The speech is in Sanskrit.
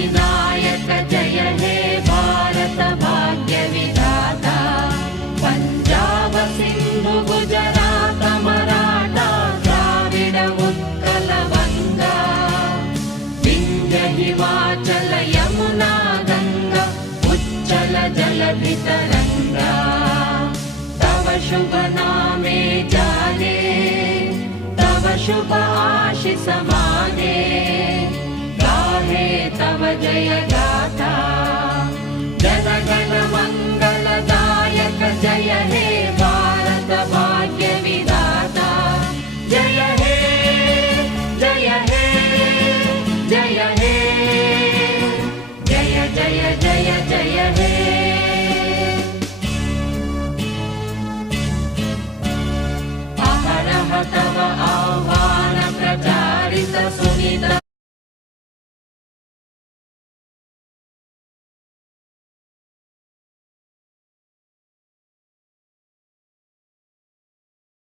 विनायक जय हे भारत भाग्य विधाता पंजाब सिंधु गुजरात मराठा द्राविड उत्कल बंगा विंध्य हिमाचल यमुना गंगा उच्चल जलधि तरंगा तव शुभ नामे जागे तव शुभ आशीष मागे गाहे तव जय